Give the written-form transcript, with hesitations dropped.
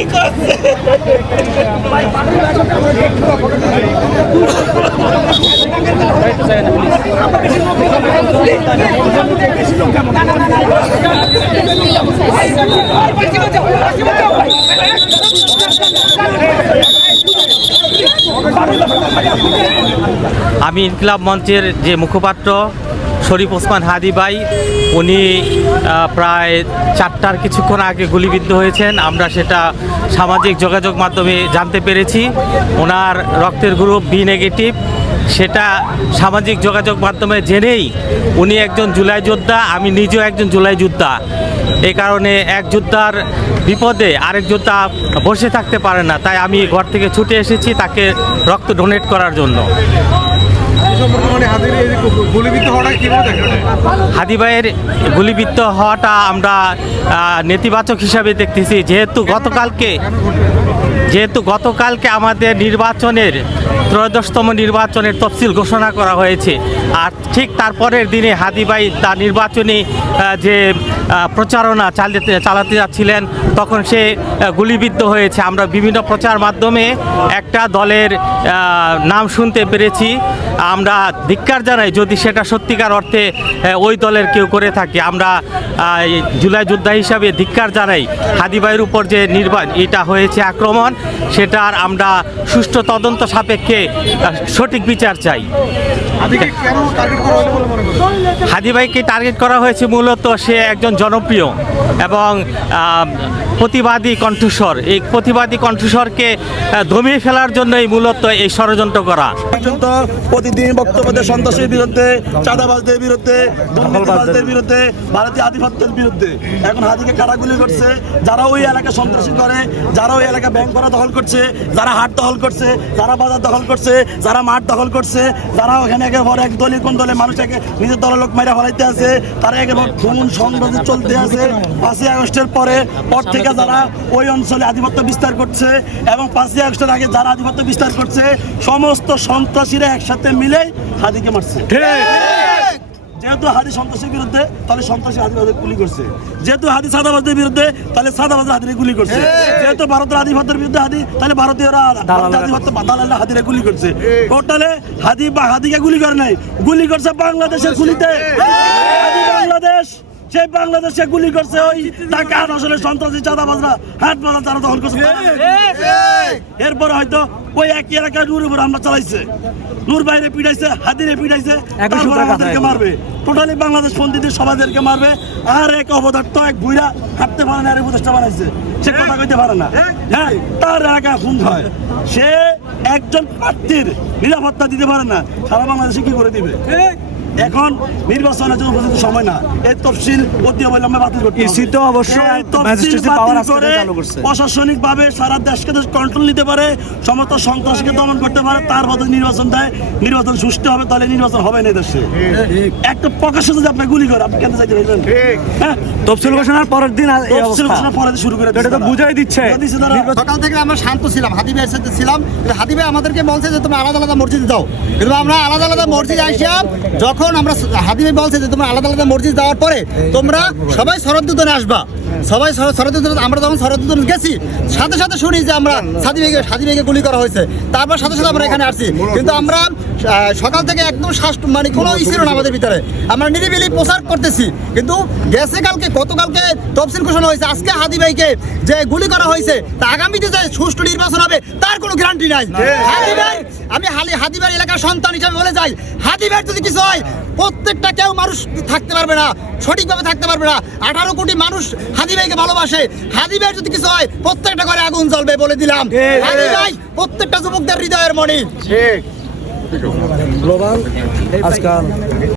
গুলি করছে। আমি ইনকিলাব মঞ্চের যে মুখপাত্র শরীফ ওসমান হাদি ভাই, উনি প্রায় 4টার কিছুক্ষণ আগে গুলিবিদ্ধ হয়েছেন। আমরা সেটা সামাজিক যোগাযোগ মাধ্যমে জানতে পেরেছি। ওনার রক্তের গ্রুপ বি নেগেটিভ, সেটা সামাজিক যোগাযোগ মাধ্যমে জেনেই উনি একজন জুলাই যোদ্ধা, আমি নিজেও একজন জুলাই যোদ্ধা। এই কারণে এক যোদ্ধার বিপদে আরেক যোদ্ধা বসে থাকতে পারে না, তাই আমি ঘর থেকে ছুটে এসেছি তাকে রক্ত ডোনেট করার জন্য। হাদি ভাইয়ের গুলিবিদ্ধ হওয়াটা আমরা নেতিবাচক হিসাবে দেখতেছি, যেহেতু গতকালকে আমাদের নির্বাচনের 13তম নির্বাচনের তফসিল ঘোষণা করা হয়েছে, আর ঠিক তারপরের দিনে হাদি ভাই তার নির্বাচনী যে প্রচারণা চালাতে যাচ্ছিলেন, তখন সে গুলিবিদ্ধ হয়েছে। আমরা বিভিন্ন প্রচার মাধ্যমে একটা দলের নাম শুনতে পেরেছি। আমরা ধিক্কার জানাই যদি সেটা সত্যিকার অর্থে ওই দলের কেউ করে থাকে। আমরা জুলাই যোদ্ধা হিসাবে ধিক্কার জানাই। হাদি ভাইয়ের উপর যে এটা হয়েছে আক্রমণ, সেটার আমরা সুষ্ঠু তদন্ত সাপেক্ষে সঠিক বিচার চাই। হাদি ভাইকে টার্গেট করা হয়েছে মূলত সে একজন জনপ্রিয় এবং প্রতিবাদী কণ্ঠস্বর। এই প্রতিবাদী কণ্ঠস্বরকে দমিয়ে ফেলার জন্যই মূলত এই ষড়যন্ত্র করা। প্রতিদিন বক্তব্য দেয় সন্ত্রাসের বিরুদ্ধে, চাঁদাবাজদের বিরুদ্ধে, দুর্নীতিবাজদের বিরুদ্ধে, ভারতীয় আধিপত্যের বিরুদ্ধে। এখন হাদিকে কারাগুলি করছে যারা ওই এলাকা সন্ত্রাসী করে, যারা ওই এলাকা ব্যাংক করা দখল করছে, যারা হাট দখল করছে, যারা বাজার দখল করছে, যারা মাঠ দখল করছে, যারা ওখানে একের পর এক দলীয় কোন দলে মানুষকে নিজের দলের লোক মাইরা ফেলাইতে আছে, তারা একের পর খুন সংঘর্ষ চলতে আছে। 5ই আগস্টের পর থেকে যারা ওই অঞ্চলে আধিপত্য বিস্তার করছে এবং 5ই আগস্টের আগে যারা আধিপত্য বিস্তার করছে, সমস্ত সন্ত্রাসীরা একসাথে মিলে হাদিকে মারছে। যেহেতু হাদি সন্ত্রাসের বিরুদ্ধে, তাহলে সন্ত্রাসী হাদিবাদের গুলি করছে। যেহেতু হাদি সাদাবাজদের বিরুদ্ধে, তাহলে সাদাবাজের হাদিরে গুলি করছে। যেহেতু ভারতের আধিপত্যের বিরুদ্ধে হাদি, তাহলে ভারতীয়রা আধিপত্য দালালরা হাদিরে গুলি করছে। টোটালে হাদিকে গুলি করে নাই, গুলি করছে বাংলাদেশের গুলিতে। বাংলাদেশ, সেই বাংলাদেশে গুলি করছে ওই টাকা আসলে সন্ত্রাসী চাঁদাবাজরা, হাট বাজার তারা দখল করছে। এরপরে হয়তো ওই একই এলাকায় নূর উপর হামলা চালাইছে, নূর বাইরে পিটাইছে, হাদিরে পিটাইছে, তারপরে আমাদেরকে মারবে। টোটালি বাংলাদেশ পন্থীদের সবাইদেরকে মারবে। আর এক অবদার্থ এক বুইরা হাঁটতে পারে না, আর উপদেষ্টা বানাইছে, সে কথা কইতে পারে না। হ্যাঁ, তার এলাকা খুন হয়, সে একজন প্রার্থীর নিরাপত্তা দিতে পারে না, সারা বাংলাদেশে কি করে দিবে? এখন নির্বাচনের জন্য উপযুক্ত সময় না। এই তফসিল অতি অবিলম্বে বাতিল করতে হবে। প্রশাসনিক ভাবে সারা দেশকে কন্ট্রোল নিতে পারে, সমস্ত সন্ত্রাসীকে দমন করতে পারে, তার মধ্যে নির্বাচন দেয়, নির্বাচন সুষ্ঠু হবে, তাহলে নির্বাচন হবে না দেশে। একটা প্রকাশ্য যদি আপনি গুলি করে, আপনি কেন চাইতে পারবেন? হ্যাঁ, তফসিল ঘোষণার পরের দিন শুরু করে এটা তো বুঝাই দিচ্ছে। সকাল থেকে আমরা শান্ত ছিলাম, হাদি ভাইয়ের সাথে ছিলাম। হাদি ভাই আমাদেরকে বলছে যে তোমরা আলাদা আলাদা মসজিদে দাও, কিন্তু আমরা আলাদা আলাদা মসজিদে আসিয়া যখন আমরা হাদি ভাই বলছে যে তোমরা আলাদা আলাদা মসজিদ যাওয়ার পরে তোমরা সবাই শরৎ দুদনে আসবা, সবাই শরৎ দুদনে। আমরা যখন শরৎ দুদনে গেছি, সাথে সাথে শুনি যে আমরা হাদি ভাইকে গুলি করা হয়েছে। তারপর সাথে সাথে আমরা এখানে আসছি, কিন্তু আমরা সকাল থেকে একদম মানে কোনো ই ছিল না আমাদের ভিতরে। আমরা নিরিবিলি প্রচার করতেছি, কিন্তু গতকালকে তফসিল ঘোষণা হয়েছে, আজকে হাদি ভাইকে যে গুলি করা হয়েছে, তা আগামীতে যে সুষ্ঠু নির্বাচন হবে তার কোনো গ্যারান্টি নাই। হাদি ভাই, আমি হাদি ভাই এলাকার সন্তান হিসাবে বলে যাই, হাদি ভাইয়ের যদি কিছু হয়, প্রত্যেকটা কেউ মানুষ থাকতে পারবে না, সঠিকভাবে থাকতে পারবে না। 18 কোটি মানুষ হাদি ভাইকে ভালোবাসে। হাদি ভাইয়ের যদি কিছু হয়, প্রত্যেকটা ঘরে আগুন জ্বলবে বলে দিলাম। হাদি ভাই প্রত্যেকটা যুবকদের হৃদয়ের মণি। গ্লোবাল আজকাল